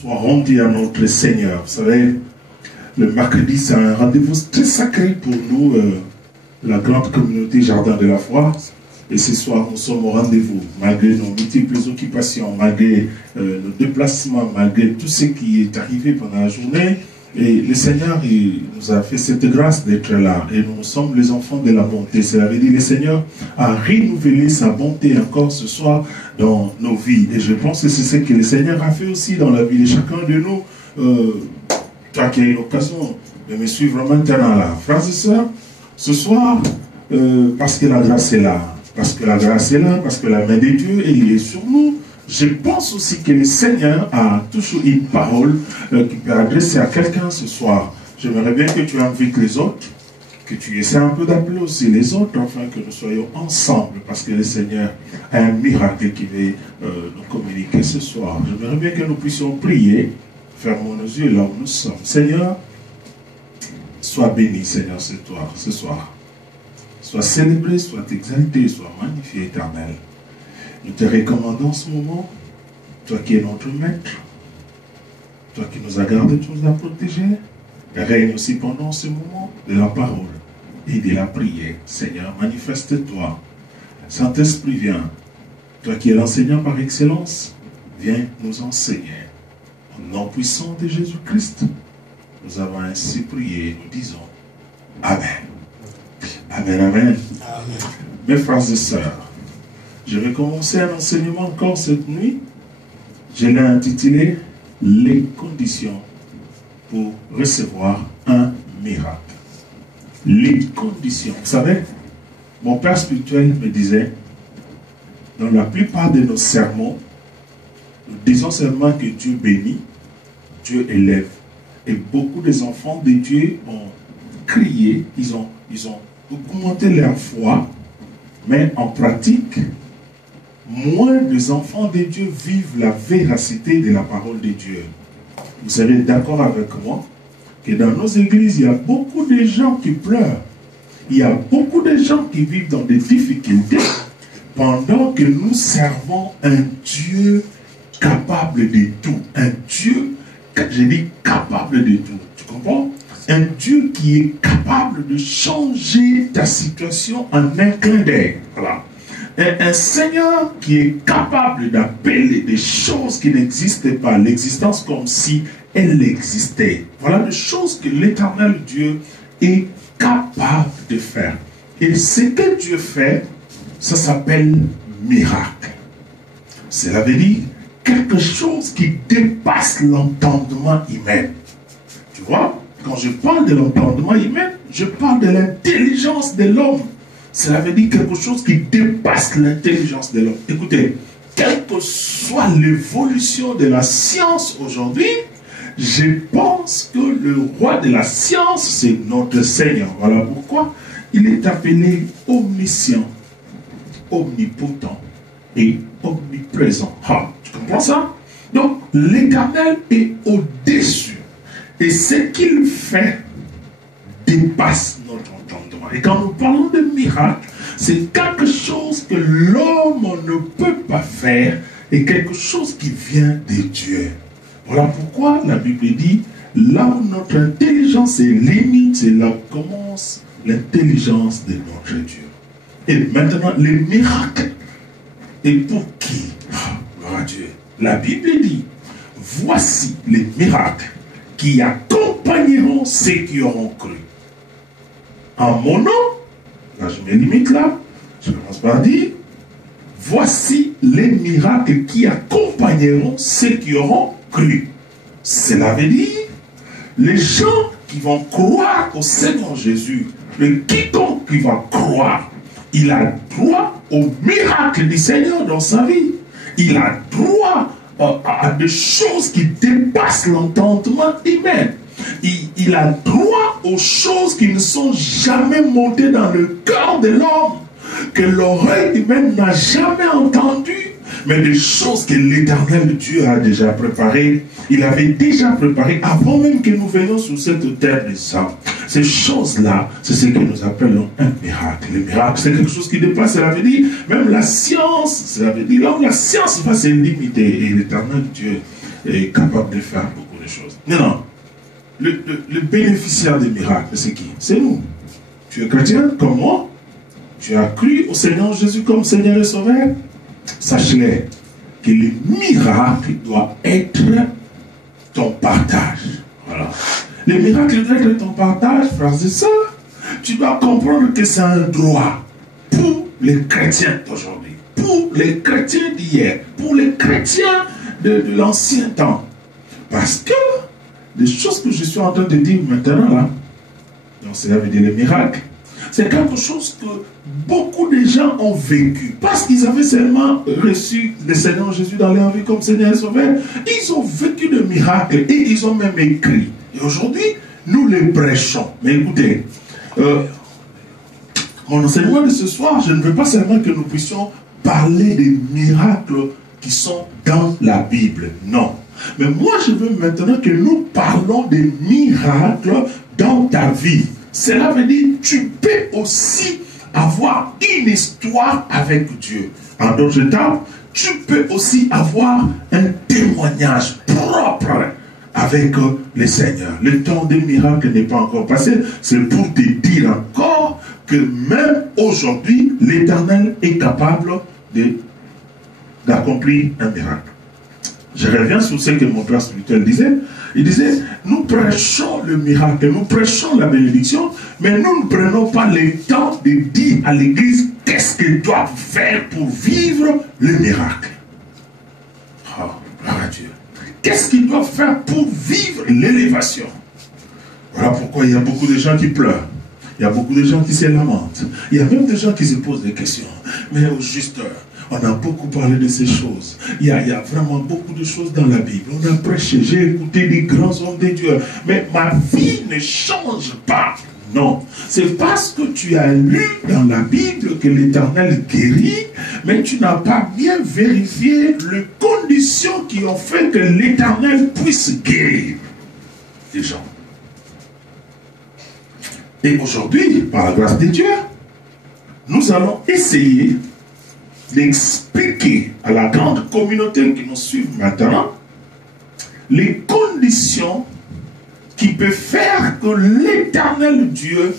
soit rendu à notre Seigneur. Vous savez, le mercredi, c'est un rendez-vous très sacré pour nous, la grande communauté Jardin de la Foi. Et ce soir, nous sommes au rendez-vous, malgré nos multiples occupations, malgré nos déplacements, malgré tout ce qui est arrivé pendant la journée. Et le Seigneur, il nous a fait cette grâce d'être là. Et nous sommes les enfants de la bonté. Cela veut dire que le Seigneur a renouvelé sa bonté encore ce soir dans nos vies. Et je pense que c'est ce que le Seigneur a fait aussi dans la vie de chacun de nous. Toi qui as eu l'occasion de me suivre maintenant là. Frères et sœurs, ce soir, parce que la grâce est là. Parce que la grâce est là, parce que la main de Dieu est sur nous. Je pense aussi que le Seigneur a toujours une parole qu'il peut adresser à quelqu'un ce soir. J'aimerais bien que tu invites les autres, que tu essaies un peu d'appeler aussi les autres, afin que nous soyons ensemble, parce que le Seigneur a un miracle qui veut nous communiquer ce soir. J'aimerais bien que nous puissions prier, fermons nos yeux là où nous sommes. Seigneur, sois béni, Seigneur, ce soir. Sois célébré, sois exalté, sois magnifié, éternel. Nous te recommandons ce moment, toi qui es notre maître, toi qui nous as gardés, tu nous as protégés. Règne aussi pendant ce moment de la parole et de la prière. Seigneur, manifeste-toi. Saint-Esprit, viens. Toi qui es l'enseignant par excellence, viens nous enseigner. Au nom puissant de Jésus-Christ, nous avons ainsi prié, nous disons Amen. Amen, amen. Amen. Mes frères et sœurs, je vais commencer un enseignement encore cette nuit. Je l'ai intitulé « Les conditions pour recevoir un miracle ». Les conditions. Vous savez, mon père spirituel me disait, dans la plupart de nos sermons, nous disons seulement que Dieu bénit, Dieu élève. Et beaucoup des enfants de Dieu ont crié, ils ont augmenté leur foi, mais en pratique, moins des enfants de Dieu vivent la véracité de la parole de Dieu. Vous serez d'accord avec moi que dans nos églises, il y a beaucoup de gens qui pleurent. Il y a beaucoup de gens qui vivent dans des difficultés pendant que nous servons un Dieu capable de tout. Un Dieu, je dis capable de tout. Tu comprends? Un Dieu qui est capable de changer ta situation en un clin d'œil. Voilà. Un Seigneur qui est capable d'appeler des choses qui n'existaient pas, l'existence comme si elle existait. Voilà des choses que l'Éternel Dieu est capable de faire. Et ce que Dieu fait, ça s'appelle miracle. Cela veut dire quelque chose qui dépasse l'entendement humain. Tu vois, quand je parle de l'entendement humain, je parle de l'intelligence de l'homme. Cela veut dire quelque chose qui dépasse l'intelligence de l'homme. Écoutez, quelle que soit l'évolution de la science aujourd'hui, je pense que le roi de la science, c'est notre Seigneur. Voilà pourquoi il est appelé omniscient, omnipotent et omniprésent. Ah, tu comprends ça? Donc, l'Éternel est au-dessus. Et ce qu'il fait dépasse notre entendement. Et quand nous parlons de miracle, c'est quelque chose que l'homme ne peut pas faire et quelque chose qui vient de Dieu. Voilà pourquoi la Bible dit, là où notre intelligence est limite, c'est là où commence l'intelligence de notre Dieu. Et maintenant, les miracles. Et pour qui? Gloire à Dieu. La Bible dit, voici les miracles qui accompagneront ceux qui auront cru. En mon nom, là je me limite là, je commence par dire, voici les miracles qui accompagneront ceux qui auront cru. Cela veut dire, les gens qui vont croire au Seigneur Jésus, quiconque qui va croire, il a droit au miracle du Seigneur dans sa vie. Il a droit à des choses qui dépassent l'entendement humain. Il a droit aux choses qui ne sont jamais montées dans le cœur de l'homme, que l'oreille humaine n'a jamais entendues, mais des choses que l'Éternel Dieu a déjà préparées. Il avait déjà préparé avant même que nous venions sur cette terre des hommes. Ces choses-là, c'est ce que nous appelons un miracle. Le miracle, c'est quelque chose qui dépasse, cela veut dire, même la science, cela veut dire, là où la science va se limiter, et l'Éternel Dieu est capable de faire beaucoup de choses. Non. Le bénéficiaire des miracles, c'est qui? C'est nous. Tu es chrétien comme moi. Tu as cru au Seigneur Jésus comme Seigneur et Sauveur. Sache-le que le miracle doit être ton partage. Voilà. Le miracle doit être ton partage, frères et sœurs. Tu dois comprendre que c'est un droit pour les chrétiens d'aujourd'hui, pour les chrétiens d'hier, pour les chrétiens de l'ancien temps. Parce que les choses que je suis en train de dire maintenant là, donc cela veut dire le miracle, c'est quelque chose que beaucoup de gens ont vécu. Parce qu'ils avaient seulement reçu le Seigneur Jésus dans leur vie comme Seigneur et Sauveur. Ils ont vécu de miracles et ils ont même écrit. Et aujourd'hui, nous les prêchons. Mais écoutez, mon enseignement de ce soir, je ne veux pas seulement que nous puissions parler des miracles qui sont dans la Bible. Non. Mais moi, je veux maintenant que nous parlons des miracles dans ta vie. Cela veut dire que tu peux aussi avoir une histoire avec Dieu. En d'autres termes, tu peux aussi avoir un témoignage propre avec le Seigneur. Le temps des miracles n'est pas encore passé. C'est pour te dire encore que même aujourd'hui, l'Éternel est capable d'accomplir un miracle. Je reviens sur ce que mon père spirituel disait. Il disait, nous prêchons le miracle, nous prêchons la bénédiction, mais nous ne prenons pas le temps de dire à l'église qu'est-ce qu'elle doit faire pour vivre le miracle. Oh, gloire à Dieu. Qu'est-ce qu'ils doivent faire pour vivre l'élévation? Voilà pourquoi il y a beaucoup de gens qui pleurent. Il y a beaucoup de gens qui se lamentent. Il y a même des gens qui se posent des questions. Mais au juste, on a beaucoup parlé de ces choses. Il y a vraiment beaucoup de choses dans la Bible. On a prêché, j'ai écouté des grands hommes de Dieu. Mais ma vie ne change pas. Non. C'est parce que tu as lu dans la Bible que l'Éternel guérit, mais tu n'as pas bien vérifié les conditions qui ont fait que l'Éternel puisse guérir les gens. Et aujourd'hui, par la grâce de Dieu, nous allons essayer d'expliquer à la grande communauté qui nous suit maintenant les conditions qui peuvent faire que l'Éternel Dieu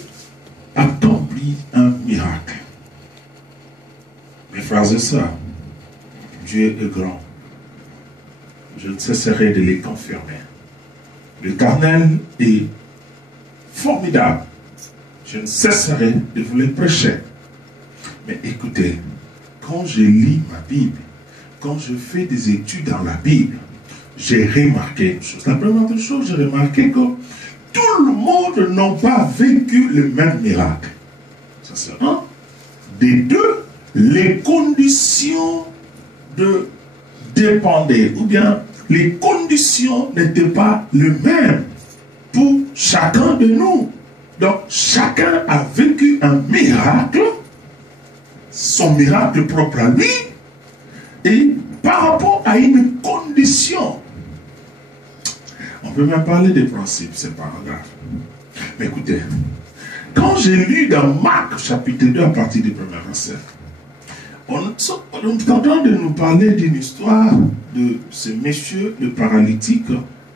accomplit un miracle. Mes frères et sœurs, Dieu est grand. Je ne cesserai de les confirmer. L'Éternel est formidable. Je ne cesserai de vous les prêcher. Mais écoutez, quand je lis ma Bible, quand je fais des études dans la Bible, j'ai remarqué une chose. La première chose, j'ai remarqué que tout le monde n'a pas vécu le même miracle. Ça c'est un. Des deux, les conditions de dépendaient, ou bien les conditions n'étaient pas les mêmes pour chacun de nous. Donc, chacun a vécu un miracle, son miracle propre à lui, et par rapport à une condition. On peut même parler des principes, c'est pas grave. Mais écoutez, quand j'ai lu dans Marc chapitre 2 à partir du premier verset, on est en train de nous parler d'une histoire de ce monsieur, le paralytique,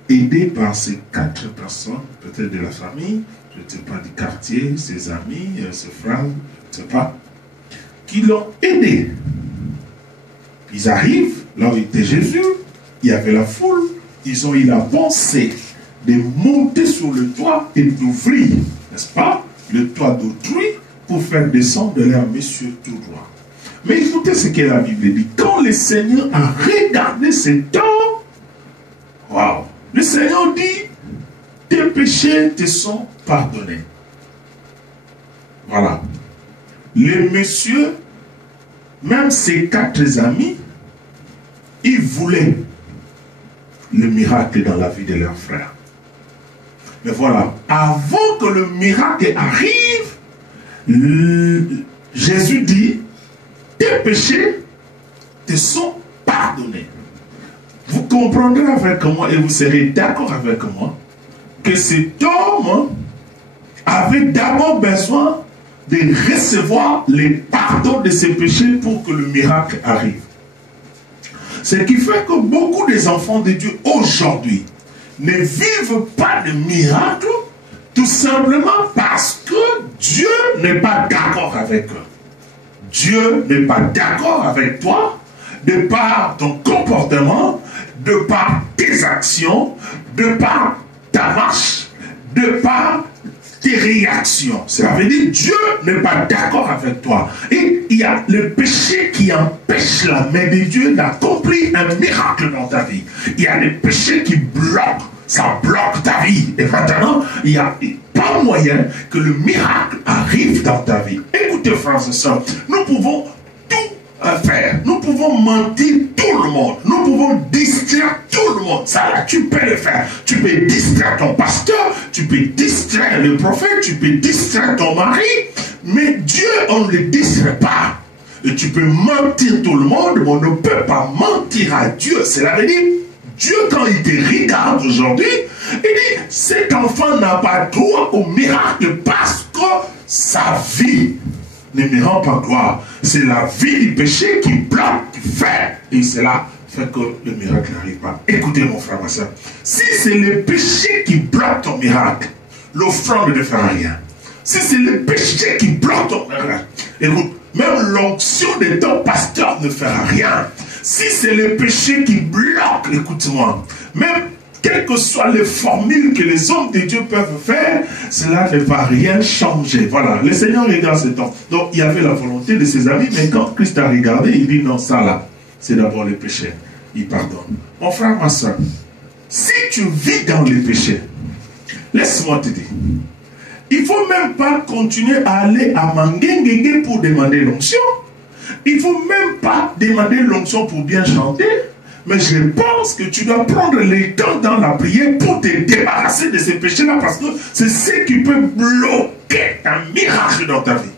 aidé par ces 4 personnes, peut-être de la famille, je ne sais pas, du quartier, ses amis, ses frères, je ne sais pas, qui l'ont aidé. Ils arrivent, là où était Jésus, il y avait la foule, ils ont eu la pensée de monter sur le toit et d'ouvrir, n'est-ce pas, le toit d'autrui pour faire descendre leur monsieur tout droit. Mais écoutez ce que la Bible dit. Quand le Seigneur a regardé cet homme, waouh, le Seigneur dit, tes péchés te sont pardonnés. Voilà. Les messieurs, même ses 4 amis, ils voulaient le miracle dans la vie de leur frère. Mais voilà, avant que le miracle arrive, Jésus dit, tes péchés te sont pardonnés. Vous comprendrez avec moi et vous serez d'accord avec moi que cet homme avait d'abord besoin de recevoir les pardons de ses péchés pour que le miracle arrive. Ce qui fait que beaucoup des enfants de Dieu aujourd'hui ne vivent pas de miracles, tout simplement parce que Dieu n'est pas d'accord avec eux. Dieu n'est pas d'accord avec toi, de par ton comportement, de par tes actions, de par ta marche, de par tes réactions. Cela veut dire que Dieu n'est pas d'accord avec toi. Et il y a le péché qui empêche la main de Dieu d'accomplir un miracle dans ta vie. Il y a les péchés qui bloquent. Ça bloque ta vie. Et maintenant, il n'y a pas moyen que le miracle arrive dans ta vie. Écoutez, frères et sœurs, nous pouvons tout faire. Nous pouvons mentir tout le monde. Nous pouvons distraire tout le monde. Ça là, tu peux le faire. Tu peux distraire ton pasteur, tu peux distraire le prophète, tu peux distraire ton mari. Mais Dieu, on ne le distrait pas. Et tu peux mentir tout le monde, mais on ne peut pas mentir à Dieu. Cela veut dire, Dieu, quand il te regarde aujourd'hui, il dit, cet enfant n'a pas droit au miracle parce que sa vie ne me rend pas gloire. C'est la vie du péché qui bloque, qui fait. Et cela fait que le miracle n'arrive pas. Écoutez, mon frère, ma soeur. Si c'est le péché qui bloque ton miracle, l'offrande ne fera rien. Si c'est le péché qui bloque ton miracle, écoute, même l'onction de ton pasteur ne fera rien. Si c'est le péché qui bloque, écoute-moi, même quelles que soient les formules que les hommes de Dieu peuvent faire, cela ne va rien changer. Voilà, le Seigneur regarde ce temps. Donc, il y avait la volonté de ses amis, mais quand Christ a regardé, il dit non, ça là, c'est d'abord le péché. Il pardonne. Mon frère, ma soeur, si tu vis dans le péché, laisse-moi te dire, il ne faut même pas continuer à aller à Manguengue pour demander l'onction. Il ne faut même pas demander l'onction pour bien chanter. Mais je pense que tu dois prendre le temps dans la prière pour te débarrasser de ces péchés-là, parce que c'est ce qui peut bloquer un miracle dans ta vie.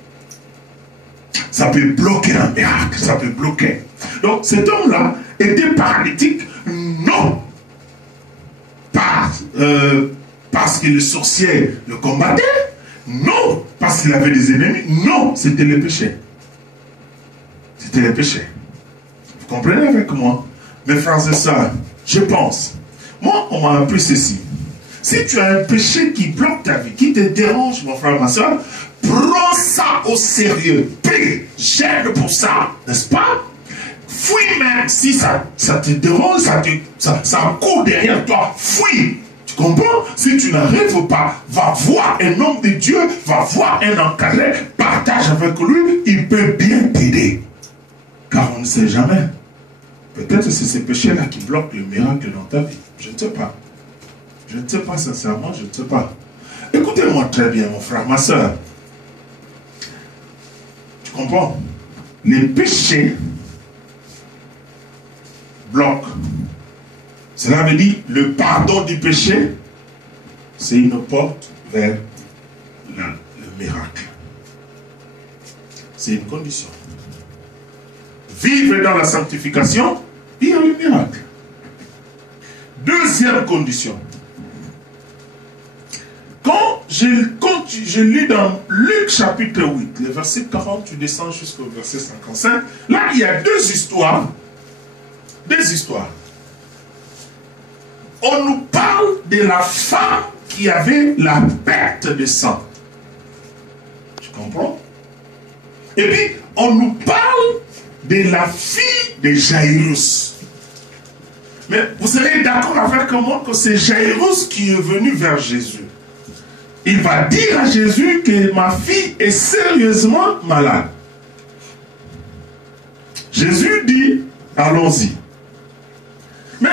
Ça peut bloquer un miracle, ça peut bloquer. Donc cet homme-là était paralytique, non parce que le sorcier le combattait, non parce qu'il avait des ennemis, non, c'était le péché. C'était le péché. Vous comprenez avec moi? Mes frères et sœurs, je pense, moi on m'a appris ceci. Si tu as un péché qui bloque ta vie, qui te dérange, mon frère, ma soeur, prends ça au sérieux. Prie, gêne pour ça, n'est-ce pas? Fuis même si ça te dérange, ça court derrière toi, fuis. Tu comprends? Si tu n'arrives pas, va voir un homme de Dieu, va voir un encadré, partage avec lui, il peut bien t'aider. Car on ne sait jamais. Peut-être c'est ces péchés-là qui bloquent le miracle dans ta vie. Je ne sais pas. Je ne sais pas sincèrement, je ne sais pas. Écoutez-moi très bien, mon frère, ma soeur. Tu comprends? Les péchés bloquent. Cela veut dire le pardon du péché, c'est une porte vers le miracle. C'est une condition. Vivre dans la sanctification, il y a le miracle. Deuxième condition. Quand je lis dans Luc chapitre 8, le verset 40, tu descends jusqu'au verset 55, là il y a deux histoires. Deux histoires. On nous parle de la femme qui avait la perte de sang. Tu comprends? Et puis, on nous parle de la fille de Jairus. Mais vous serez d'accord avec moi que c'est Jairus qui est venu vers Jésus. Il va dire à Jésus que ma fille est sérieusement malade. Jésus dit, allons-y. Mais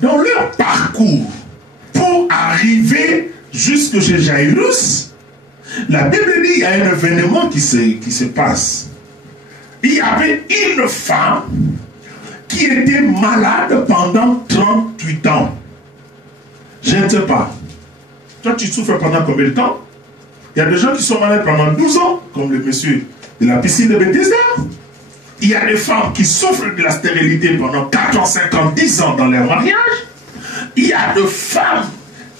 dans leur parcours, pour arriver jusque chez Jairus, la Bible dit qu'il y a un événement qui se passe. Il y avait une femme qui était malade pendant 38 ans. Je ne sais pas. Toi, tu souffres pendant combien de temps? Il y a des gens qui sont malades pendant 12 ans, comme le monsieur de la piscine de Bethesda. Il y a des femmes qui souffrent de la stérilité pendant 4 ans, 5 ans, 10 ans dans leur mariage. Il y a des femmes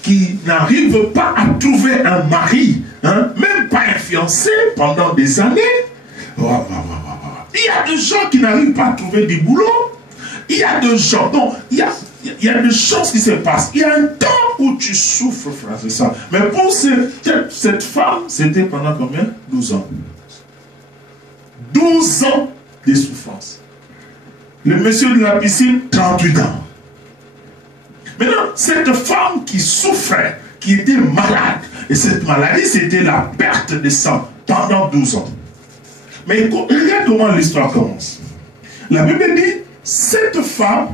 qui n'arrivent pas à trouver un mari, hein, même pas un fiancé pendant des années. Il y a des gens qui n'arrivent pas à trouver du boulot. Il y a des gens, donc il y a des choses qui se passent. Il y a un temps où tu souffres, frère, c'est ça. Mais pour cette femme, c'était pendant combien? 12 ans. 12 ans de souffrance. Le monsieur de la piscine, 38 ans. Maintenant, cette femme qui souffrait, qui était malade, et cette maladie, c'était la perte de sang pendant 12 ans. Mais regarde comment l'histoire commence. La Bible dit, cette femme,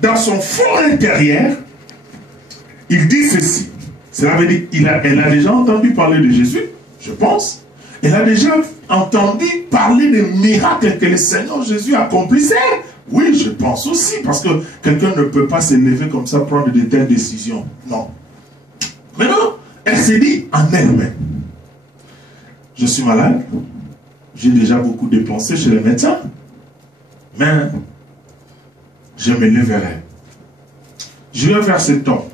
dans son fort intérieur, il dit ceci. Cela veut dire, elle a déjà entendu parler de Jésus, je pense. Elle a déjà entendu parler des miracles que le Seigneur Jésus accomplissait. Oui, je pense aussi, parce que quelqu'un ne peut pas se lever comme ça, prendre de telles décisions. Non. Maintenant, elle s'est dit en elle-même, je suis malade, j'ai déjà beaucoup dépensé chez les médecins, mais je me lèverai. Je vais faire cet homme.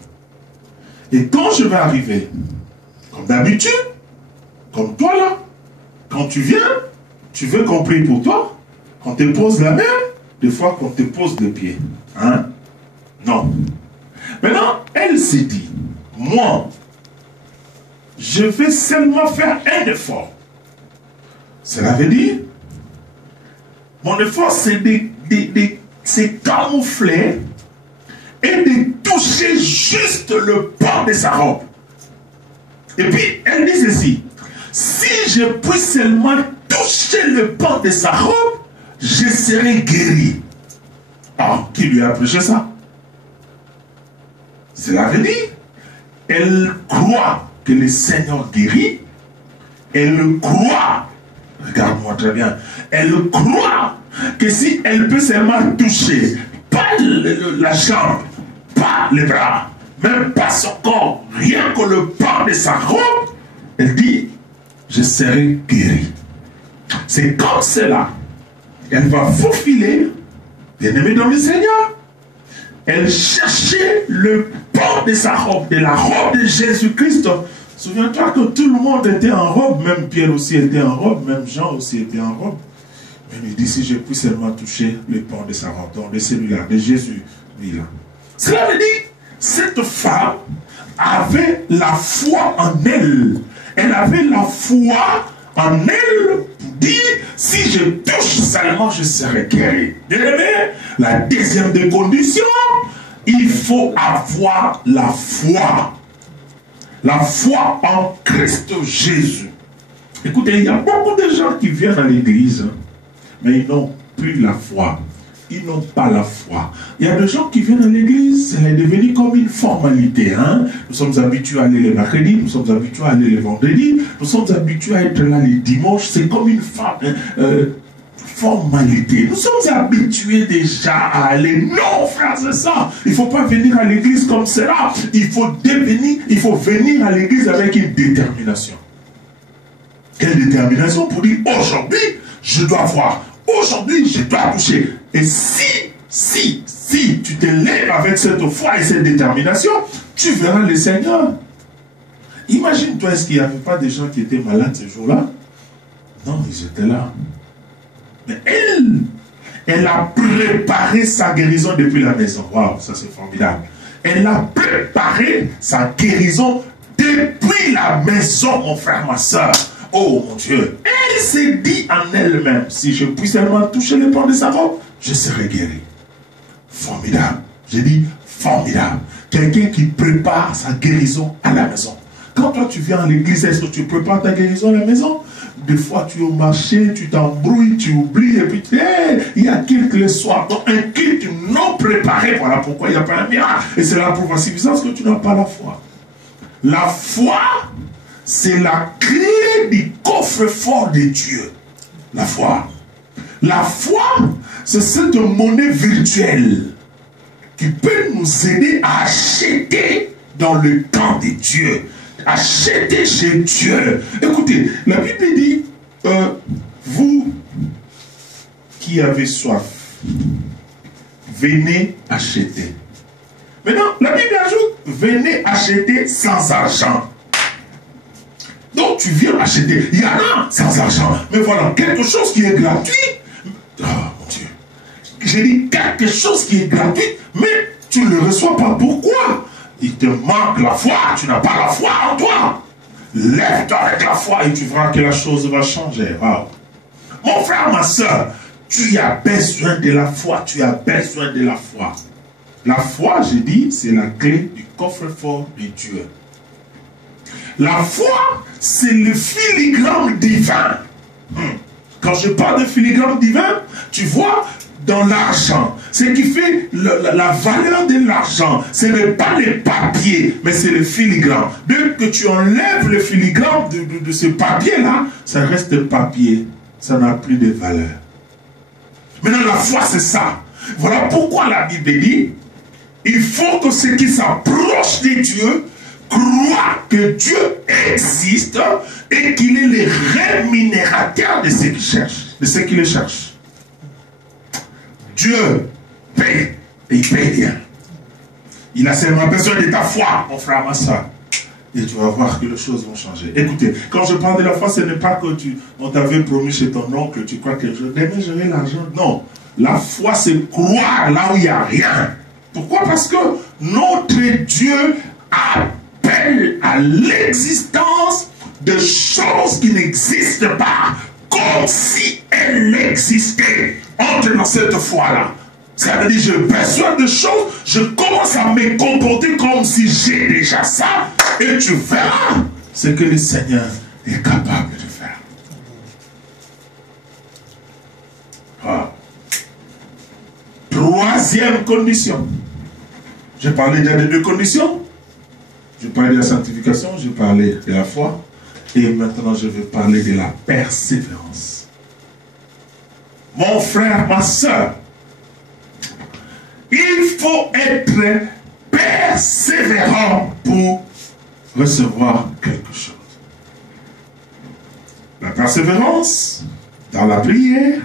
Et quand je vais arriver, comme d'habitude, comme toi là, quand tu viens, tu veux qu'on prie pour toi, qu'on te pose la main, des fois qu'on te pose le pied. Hein? Non. Maintenant, elle s'est dit, moi, je vais seulement faire un effort. Cela veut dire, mon effort, c'est de camoufler et de toucher juste le bord de sa robe. Et puis, elle dit ceci, si je puis seulement toucher le bord de sa robe, je serai guéri. Ah, qui lui a prêché ça? Cela veut dire, elle croit que le Seigneur guérit, elle croit, regarde-moi très bien, elle croit que si elle peut seulement toucher, pas la jambe, pas les bras, même pas son corps, rien que le bord de sa robe, elle dit, je serai guéri. C'est comme cela. Elle va faufiler, bien aimé dans le Seigneur. Elle cherchait le bord de sa robe, de la robe de Jésus-Christ. Souviens-toi que tout le monde était en robe, même Pierre aussi était en robe, même Jean aussi était en robe. Mais il dit, si je puis seulement toucher le bord de sa robe, donc de celui-là, de Jésus, lui-là. Cela veut dire, cette femme avait la foi en elle. Elle avait la foi en elle pour dire, si je touche seulement, je serai guéri. Bien-aimé, la deuxième des conditions, il faut avoir la foi. La foi en Christ Jésus. Écoutez, il y a beaucoup de gens qui viennent à l'église, mais ils n'ont plus la foi. Ils n'ont pas la foi. Il y a des gens qui viennent à l'église, c'est devenu comme une formalité. Hein? Nous sommes habitués à aller les mercredis, nous sommes habitués à aller les vendredis, nous sommes habitués à être là les dimanches. C'est comme une formalité. Nous sommes habitués déjà à aller. Non, frère, c'est ça. Il ne faut pas venir à l'église comme cela. Il faut venir à l'église avec une détermination. Quelle détermination pour dire aujourd'hui, je dois voir. Aujourd'hui, je dois toucher. Et si tu te lèves avec cette foi et cette détermination, tu verras le Seigneur. Imagine-toi, est-ce qu'il n'y avait pas des gens qui étaient malades ce jour-là? Non, ils étaient là. Mais elle a préparé sa guérison depuis la maison. Waouh, ça c'est formidable. Elle a préparé sa guérison depuis la maison, mon frère, ma soeur. Oh mon Dieu, elle s'est dit en elle-même, si je puis seulement toucher le bord de sa robe, je serai guéri. Formidable. J'ai dit formidable. Quelqu'un qui prépare sa guérison à la maison. Quand toi tu viens à l'église, est-ce que tu prépares ta guérison à la maison? Des fois tu es au marché, tu t'embrouilles, tu oublies, et puis il y a culte le soir. Donc un culte non préparé, voilà pourquoi il n'y a pas un miracle. Et c'est la preuve suffisante que tu n'as pas la foi. La foi, c'est la clé du coffre-fort de Dieu. La foi. La foi, c'est cette monnaie virtuelle qui peut nous aider à acheter dans le temps de Dieu. Acheter chez Dieu. Écoutez, la Bible dit, vous qui avez soif, venez acheter. Maintenant, la Bible ajoute, venez acheter sans argent. Donc tu viens acheter. Il y en a sans argent. Mais voilà, quelque chose qui est gratuit. Oh mon Dieu. j'ai dit quelque chose qui est gratuit, mais tu ne le reçois pas. Pourquoi? Il te manque la foi, tu n'as pas la foi en toi. Lève-toi avec la foi et tu verras que la chose va changer. Wow. Mon frère, ma soeur, tu as besoin de la foi, tu as besoin de la foi. La foi, j'ai dit, c'est la clé du coffre-fort de Dieu. La foi, c'est le filigrane divin. Quand je parle de filigrane divin, tu vois, dans l'argent, ce qui fait la valeur de l'argent, ce n'est pas les papiers, mais c'est le filigrane. Dès que tu enlèves le filigrane de ce papier-là, ça reste papier. Ça n'a plus de valeur. Maintenant, la foi, c'est ça. Voilà pourquoi la Bible dit, il faut que ceux qui s'approchent de Dieu croient que Dieu existe et qu'il est le rémunérateur de ceux qui cherchent, de ceux qui le cherchent. Dieu paye, et il paye bien. Il a seulement besoin de ta foi, mon frère, ma soeur. Et tu vas voir que les choses vont changer. Écoutez, quand je parle de la foi, ce n'est pas que on t'avait promis chez ton oncle, tu crois que demain j'aurai l'argent. Non. La foi, c'est croire là où il n'y a rien. Pourquoi? Parce que notre Dieu appelle à l'existence de choses qui n'existent pas, comme si elles existaient. Entre dans cette foi-là. Ça veut dire, j'ai besoin de choses, je commence à me comporter comme si j'ai déjà ça, et tu verras ce que le Seigneur est capable de faire. Ah. Troisième condition. J'ai parlé déjà de deux conditions. J'ai parlé de la sanctification, j'ai parlé de la foi, et maintenant je vais parler de la persévérance. Mon frère, ma soeur, il faut être persévérant pour recevoir quelque chose. La persévérance dans la prière,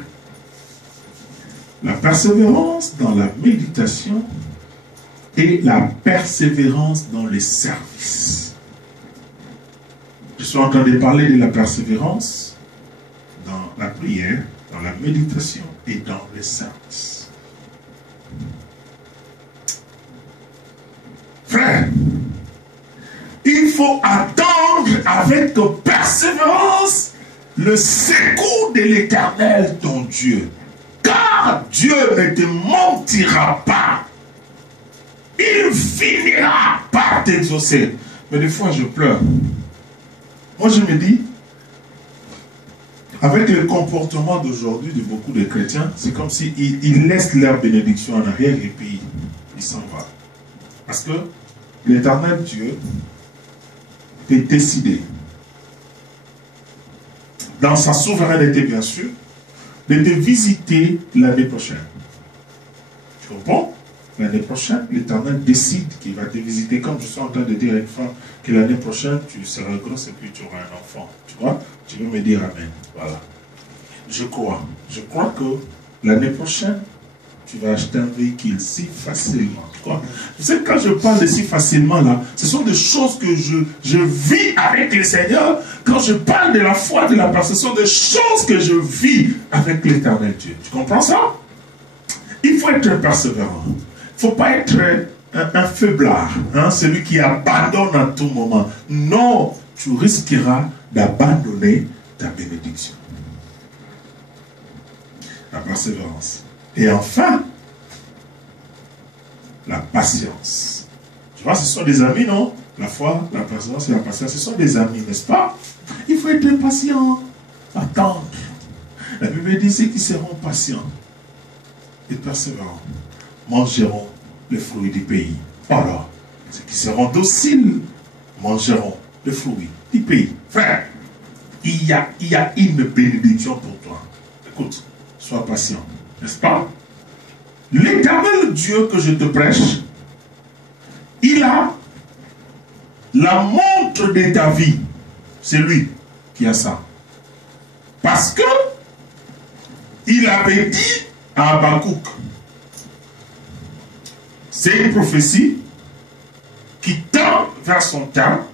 la persévérance dans la méditation et la persévérance dans les services. Je suis en train de parler de la persévérance dans la prière, dans la méditation et dans les services. Frère, il faut attendre avec persévérance le secours de l'Éternel, ton Dieu. Car Dieu ne te mentira pas. Il finira par t'exaucer. Mais des fois, je pleure. Moi, je me dis, avec le comportement d'aujourd'hui de beaucoup de chrétiens, c'est comme s'ils laissent leur bénédiction en arrière et puis ils s'en vont. Parce que l'Éternel Dieu peut décider, dans sa souveraineté bien sûr, de te visiter l'année prochaine. Tu comprends? L'année prochaine, l'Éternel décide qu'il va te visiter, comme je suis en train de dire à une femme que l'année prochaine, tu seras grosse et puis tu auras un enfant. Tu vois? Tu veux me dire Amen. Voilà. Je crois. Je crois que l'année prochaine, tu vas acheter un véhicule si facilement. Tu vois? Vous savez, quand je parle de si facilement là, ce sont des choses que je vis avec le Seigneur. Quand je parle de la foi de la personne, ce sont des choses que je vis avec l'Éternel Dieu. Tu comprends ça? Il faut être persévérant. Il ne faut pas être un faiblard, hein, celui qui abandonne à tout moment. Non, tu risqueras d'abandonner ta bénédiction. La persévérance. Et enfin, la patience. Tu vois, ce sont des amis, non? La foi, la persévérance et la patience, ce sont des amis, n'est-ce pas? Il faut être patient, attendre. La Bible dit ceux qui seront patients et persévérants mangeront les fruits du pays. Alors, ceux qui seront dociles mangeront les fruits du pays. Frère, il y a une bénédiction pour toi. Écoute, sois patient, n'est-ce pas? L'Éternel Dieu que je te prêche, il a la montre de ta vie. C'est lui qui a ça. Parce que il avait dit à Habakkuk, c'est une prophétie qui tend vers son temps.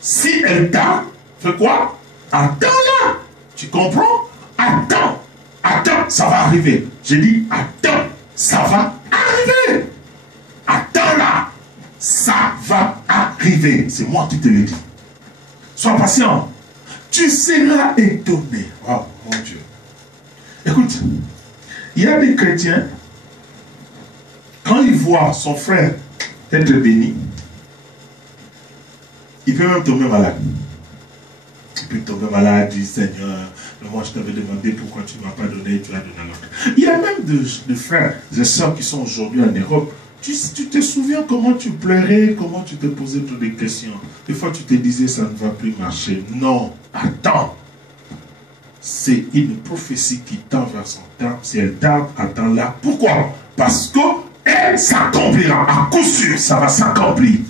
Si elle tend, fais quoi? Attends-la. Tu comprends? Attends. attends, ça va arriver. J'ai dit, attends, ça va arriver. Attends là, ça va arriver. C'est moi qui te le dis. Sois patient. Tu seras étonné. Oh mon Dieu. Écoute, il y a des chrétiens, quand ils voient son frère être béni, il peut même tomber malade. Il peut tomber malade, dire Seigneur, moi je t'avais demandé pourquoi tu ne m'as pas donné, tu as donné à l'autre. Il y a même des frères et sœurs qui sont aujourd'hui en Europe. Tu te souviens comment tu pleurais, comment tu te posais toutes des questions. Des fois tu te disais ça ne va plus marcher. Non, attends. C'est une prophétie qui tend vers son terme. Si elle tarde, attends-la. Pourquoi? Parce qu'elle s'accomplira. À coup sûr, ça va s'accomplir.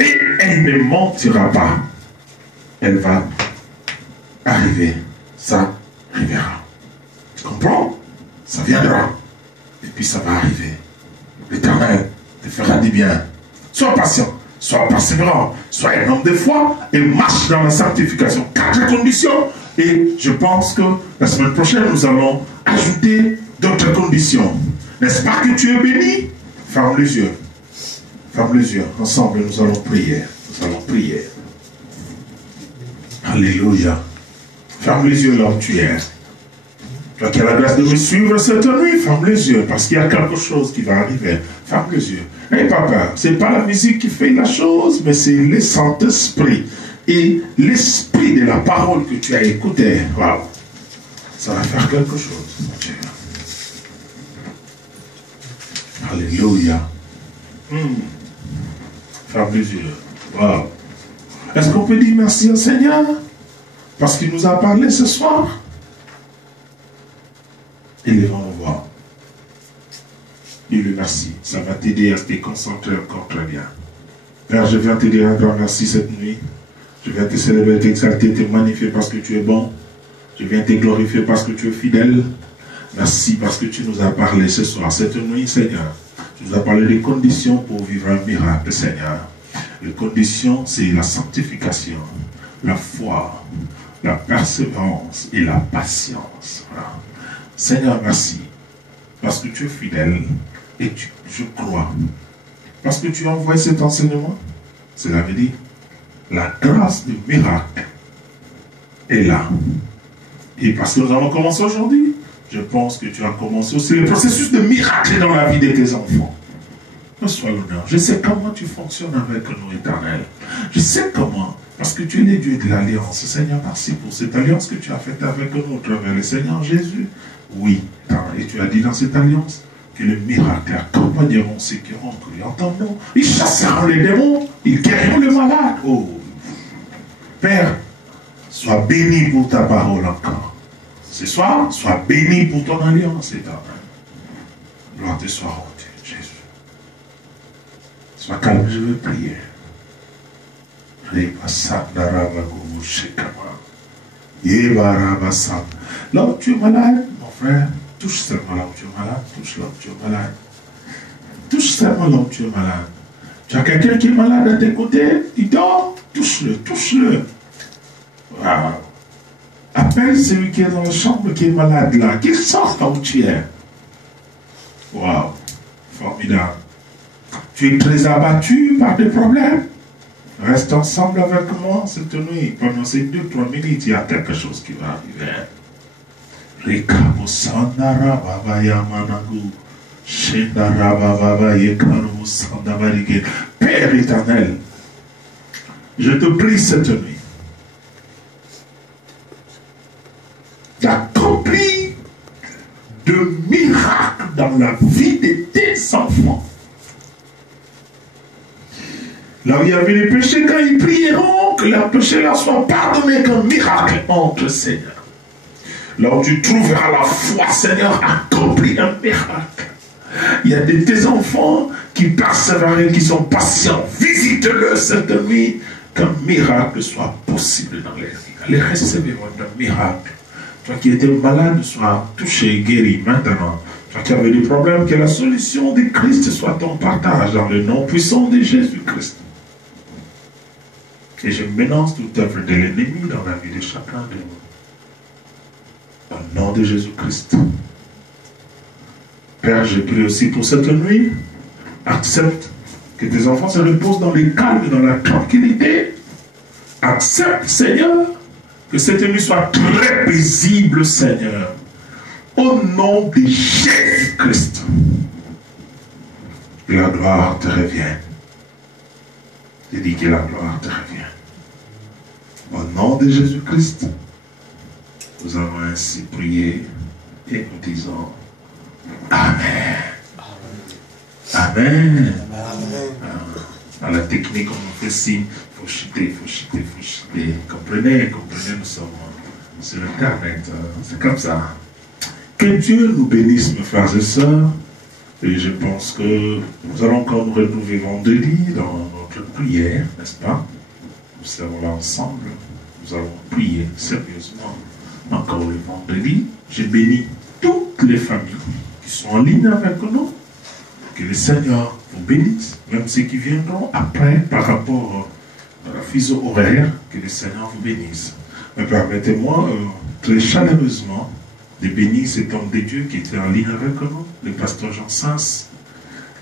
Et elle ne mentira pas. Elle va arriver. Ça arrivera. Tu comprends? Ça viendra. Et puis ça va arriver. L'Éternel te fera du bien. Sois patient. Sois persévérant. Sois un homme de foi et marche dans la sanctification. 4 conditions. Et je pense que la semaine prochaine, nous allons ajouter d'autres conditions. N'est-ce pas que tu es béni? Ferme les yeux. Ferme les yeux. Ensemble, nous allons prier. Nous allons prier. Alléluia. Ferme les yeux là où tu es. Toi qui as la grâce de me suivre cette nuit, ferme les yeux. Parce qu'il y a quelque chose qui va arriver. Ferme les yeux. N'aie pas peur. Ce n'est pas la musique qui fait la chose, mais c'est le Saint-Esprit. Et l'esprit de la parole que tu as écoutée, wow, ça va faire quelque chose, mon Dieu. Alléluia. Ferme les yeux. Wow. Est-ce qu'on peut dire merci au Seigneur? Parce qu'il nous a parlé ce soir. Élevons nos voix. Dis-le merci. Ça va t'aider à te concentrer encore très bien. Père, je viens te dire un grand merci cette nuit. Je viens te célébrer, t'exalter, te magnifier parce que tu es bon. Je viens te glorifier parce que tu es fidèle. Merci parce que tu nous as parlé ce soir, cette nuit, Seigneur. Tu nous as parlé des conditions pour vivre un miracle, Seigneur. Les conditions, c'est la sanctification, la foi, la persévérance et la patience. Voilà. Seigneur, merci. Parce que tu es fidèle et je crois. Parce que tu as envoyé cet enseignement. Cela veut dire la grâce du miracle est là. Et parce que nous allons commencer aujourd'hui, je pense que tu as commencé aussi le processus de miracle dans la vie de tes enfants. Reçois l'honneur. Je sais comment tu fonctionnes avec nous, Éternel. Je sais comment. Parce que tu es le Dieu de l'alliance. Seigneur, merci pour cette alliance que tu as faite avec nous au travers le Seigneur Jésus. Oui. Et tu as dit dans cette alliance que les miracles accompagneront ceux qui auront cru en ton nom. Ils chasseront les démons. Ils guériront les malades. Oh. Père, sois béni pour ta parole encore. Ce soir, sois béni pour ton alliance, Éternel. Gloire te soit rendue, Jésus. Sois calme, je veux prier. Là où tu es malade, mon frère, touche seulement là où tu es malade. Touche là où tu es malade. Touche seulement là où tu es malade. Tu as quelqu'un qui est malade à tes côtés, il dort, touche-le, touche-le. Wow. Appelle celui qui est dans la chambre qui est malade là, qu'il sorte là où tu es. Waouh, formidable. Tu es très abattu par des problèmes. Reste ensemble avec moi cette nuit. Pendant ces 2-3 minutes, il y a quelque chose qui va arriver. Père éternel, je te prie cette nuit d'accomplir de miracles dans la vie de tes enfants. Là où il y avait les péchés, quand ils prieront, que leurs péchés leur soient pardonnés, qu'un miracle entre, Seigneur. Là où tu trouveras la foi, Seigneur, accomplis un miracle. Il y a tes enfants qui persévèrent, qui sont patients. Visite-le cette nuit, qu'un miracle soit possible dans les vies. Allez recevoir un miracle. Toi qui étais malade, sois touché, guéri maintenant. Toi qui avais des problèmes, que la solution de Christ soit ton partage dans le nom puissant de Jésus-Christ. Et je menace toute œuvre de l'ennemi dans la vie de chacun de nous. Au nom de Jésus-Christ. Père, je prie aussi pour cette nuit. Accepte que tes enfants se reposent dans le calme, dans la tranquillité. Accepte, Seigneur, que cette nuit soit très paisible, Seigneur. Au nom de Jésus-Christ. Que la gloire te revienne. Je dis que la gloire te revienne. Au nom de Jésus-Christ, nous avons ainsi prié et nous disons Amen. Amen. À la technique, on fait signe, il faut chuter, il faut chuter, il faut chuter. Comprenez, nous sommes sur Internet. C'est comme ça. Que Dieu nous bénisse, mes frères et sœurs. Et je pense que nous allons encore nous retrouver vendredi dans notre prière, n'est-ce pas? Nous serons là ensemble. Nous allons prier sérieusement encore le vendredi. Je bénis toutes les familles qui sont en ligne avec nous. Que le Seigneur vous bénisse, même ceux qui viendront après par rapport à la fuseau horaire. Que le Seigneur vous bénisse. Mais permettez-moi très chaleureusement de bénir cet homme de Dieu qui était en ligne avec nous, le pasteur Jean Sens.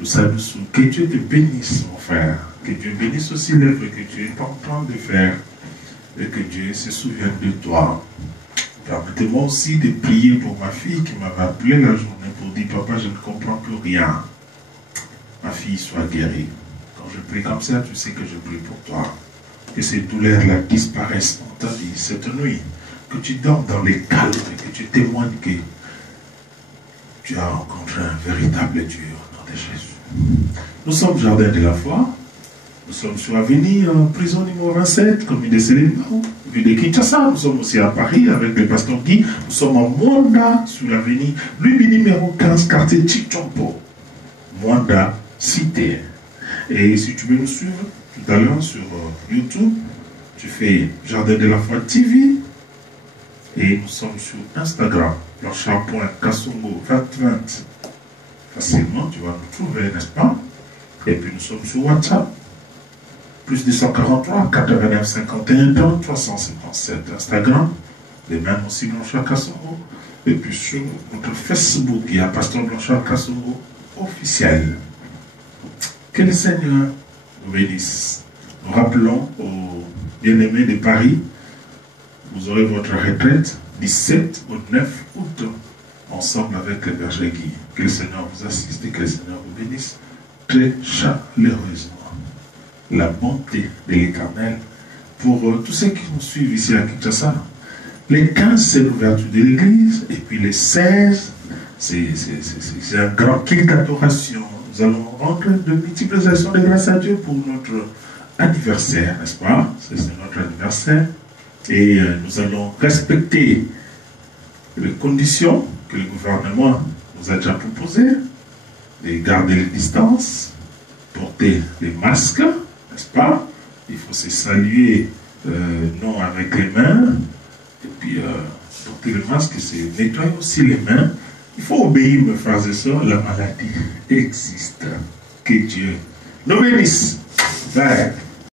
Nous saluons. Que Dieu te bénisse, mon frère. Que Dieu bénisse aussi l'œuvre que tu es en train de faire. Et que Dieu se souvienne de toi. Permettez-moi aussi de prier pour ma fille qui m'avait appelé la journée pour dire, papa, je ne comprends plus rien. Ma fille soit guérie. Quand je prie comme ça, tu sais que je prie pour toi. Que ces douleurs-là disparaissent dans ta vie cette nuit. Que tu dormes dans les calmes et que tu témoignes que tu as rencontré un véritable Dieu au nom de Jésus. Nous sommes Jardin de la Foi. Nous sommes sur l'avenue prison numéro 27, commune de Sélémao, ville de Kinshasa. Nous sommes aussi à Paris avec le pasteur Guy. Nous sommes à Mwanda, sur l'avenue Lubi numéro 15, quartier Chichompo. Mwanda, cité. Et si tu veux nous suivre tout à l'heure sur YouTube, tu fais Jardin de la Foi TV. Et nous sommes sur Instagram, blanchard.kassongo2020. Facilement, tu vas nous trouver, n'est-ce pas? Et puis nous sommes sur WhatsApp, plus 243 89 51 30 357. Instagram, les mêmes aussi Blanchard Kassongo. Et puis sur notre Facebook, il y a Pasteur Blanchard Kassongo officiel. Que le Seigneur nous bénisse. Nous rappelons aux bien-aimés de Paris, vous aurez votre retraite 17 au 9 août, ensemble avec le berger Guy. Que le Seigneur vous assiste et que le Seigneur vous bénisse très chaleureusement. La bonté de l'Éternel pour tous ceux qui nous suivent ici à Kinshasa. Les 15, c'est l'ouverture de l'église, et puis les 16, c'est un grand culte d'adoration. Nous allons rendre de multiples actions de grâce à Dieu pour notre anniversaire, n'est-ce pas? C'est notre anniversaire. Et nous allons respecter les conditions que le gouvernement nous a déjà proposées, de garder les distances, porter les masques, n'est-ce pas? Il faut se saluer, non avec les mains, et puis porter le masque, c'est nettoyer aussi les mains. Il faut obéir, mes frères et sœurs, la maladie existe. Que Dieu nous bénisse. Bye.